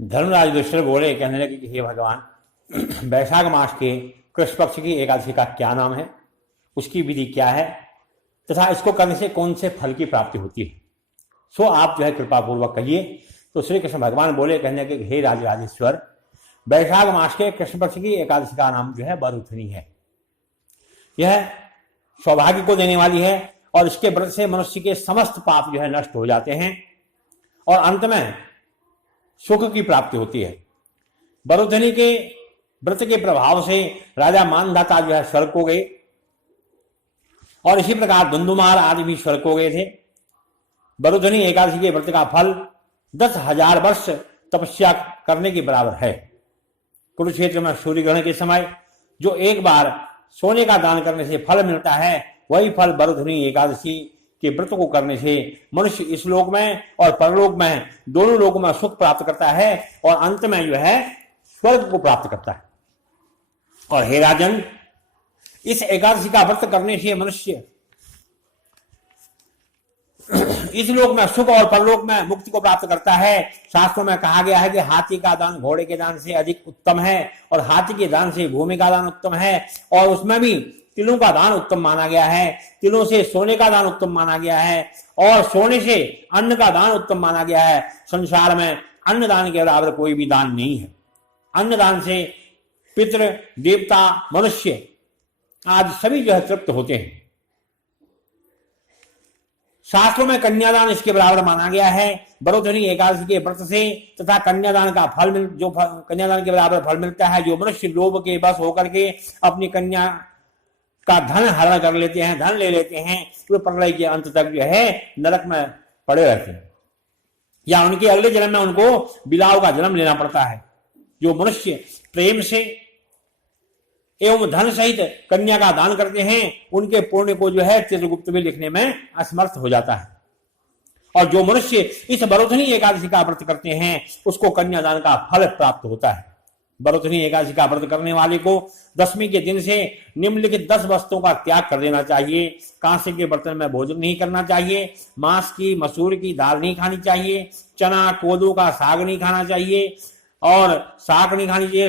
धर्मराज युधिष्ठिर बोले, कहने लगे कि हे भगवान, वैशाख मास के कृष्ण पक्ष की एकादशी का क्या नाम है, उसकी विधि क्या है तथा इसको करने से कौन से फल की प्राप्ति होती है, सो आप जो है कृपा पूर्वक कहिए। तो श्री कृष्ण भगवान बोले, कहने लगे हे राजराजेश्वर, वैशाख मास के कृष्ण पक्ष की एकादशी का नाम जो है वरुथनी है। यह सौभाग्य को देने वाली है और इसके व्रत से मनुष्य के समस्त पाप जो है नष्ट हो जाते हैं और अंत में सुख की प्राप्ति होती है। वरुधनी के व्रत के प्रभाव से राजा मानधाता जो है स्वर्ग को गए और इसी प्रकार धुंधुमार आदि भी स्वर्ग को गए थे। वरुधनी एकादशी के व्रत का फल 10,000 वर्ष तपस्या करने के बराबर है। कुरुक्षेत्र में सूर्य ग्रहण के समय जो एक बार सोने का दान करने से फल मिलता है, वही फल वरुधनी एकादशी के व्रत को करने से मनुष्य इस लोक में और परलोक में दोनों लोकों में सुख प्राप्त करता है और अंत में जो है स्वर्ग को प्राप्त करता है। और हे राजन, इस एकादशी का व्रत करने से मनुष्य इस लोक में सुख और परलोक में मुक्ति को प्राप्त करता है। शास्त्रों में कहा गया है कि हाथी का दान घोड़े के दान से अधिक उत्तम है और हाथी के दान से भूमि का दान उत्तम है और उसमें भी तिलों का दान उत्तम माना गया है। तिलों से सोने का दान उत्तम माना गया है और सोने से अन्न का दान उत्तम माना गया है। संसार में अन्न दान के बराबर कोई भी दान नहीं है। अन्न दान से पितृ, देवता, मनुष्य आज सभी जो है तृप्त होते हैं। शास्त्रों में कन्यादान इसके बराबर माना गया है। वरुधनी एकादशी के व्रत से तथा कन्यादान का फल कन्यादान के बराबर फल मिलता है। जो मनुष्य लोभ के बस होकर के अपनी कन्या का धन हरण कर लेते हैं, धन ले लेते हैं, तो प्रलय के अंत तक जो है नरक में पड़े रहते हैं या उनके अगले जन्म में उनको बिलाव का जन्म लेना पड़ता है। जो मनुष्य प्रेम से एवं धन सहित कन्या का दान करते हैं, उनके पुण्य को जो है चित्रगुप्त में लिखने में असमर्थ हो जाता है। और जो मनुष्य इस वरुधनी एकादशी का व्रत करते हैं, उसको कन्यादान का फल प्राप्त होता है। वरुधनी एकादशी का व्रत करने वाले को दशमी के दिन से निम्नलिखित 10 वस्तुओं का त्याग कर देना चाहिए। कांसे के बर्तन में भोजन नहीं करना चाहिए, मांस की, मसूर की दाल नहीं खानी चाहिए, चना कोदो का साग नहीं खाना चाहिए और साग नहीं खानी चाहिए,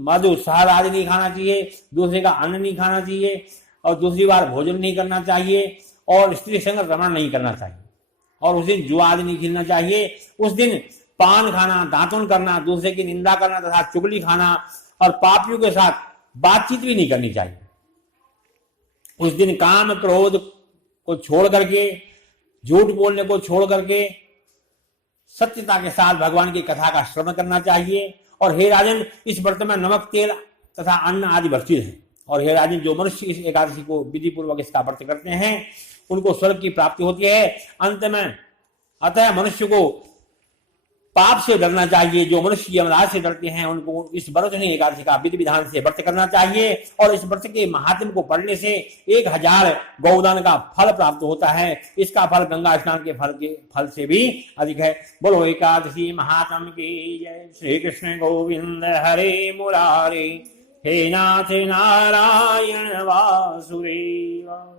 मधु शहद आदि नहीं खाना चाहिए, दूसरे का अन्न नहीं खाना चाहिए और दूसरी बार भोजन नहीं करना चाहिए और स्त्री संग रमण नहीं करना चाहिए और उस दिन जुआ आदि नहीं खेलना चाहिए। उस दिन पान खाना, दातुन करना, दूसरे की निंदा करना तथा चुगली खाना और पापियों के साथ बातचीत भी नहीं करनी चाहिए। उस दिन काम क्रोध को छोड़ करके, झूठ बोलने को छोड़ करके सत्यता के साथ भगवान की कथा का श्रवण करना चाहिए। और हे राजन, इस व्रत में नमक, तेल तथा अन्न आदि वर्जित है। और हे राजन, जो मनुष्य इस एकादशी को विधि पूर्वक इसका व्रत करते हैं, उनको स्वर्ग की प्राप्ति होती है। अंत में अतः मनुष्य को पाप से डरना चाहिए। जो मनुष्य यमराज से डरते हैं, उनको इस वरुधनी एकादशी का विधि विधान से व्रत करना चाहिए और इस व्रत के महात्म्य को पढ़ने से 1000 गौदान का फल प्राप्त होता है। इसका फल गंगा स्नान के फल से भी अधिक है। बोलो एकादशी महात्म्य की जय। श्री कृष्ण गोविंद हरे मुरारे, हे नाथ नारायण वासुदेव।